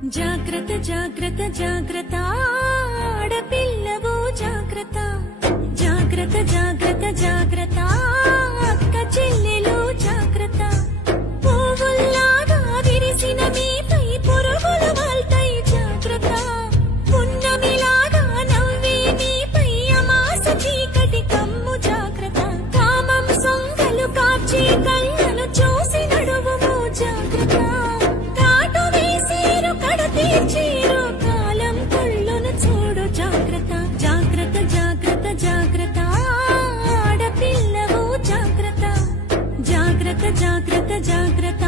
జాగ్రత్త జాగ్రత్త జాగ్రత్త ఆడపిల్లవో జాగ్రత్త జాగ్రత్త జాగ్రత్త జాగ్రత్త అక్క చెల్లెలు జాగ్రత్త పువ్వుల్లాగా విరిసిన మీపై పురుగులు వాల్తాయి జాగ్రత్త పున్నమిలాగా నవ్వే మీపై అమాస చీకటి కమ్ము జాగ్రత్త కామం సొంగలు కాచి కళ్ళను చూసి నడువుము జాగ్రత్త తీర్చేరు కాలం కళ్ళను చూడు జాగ్రత్త జాగ్రత్త జాగ్రత్త జాగ్రత్త ఆడపిల్లవు జాగ్రత్త జాగ్రత్త జాగ్రత్త జాగ్రత్త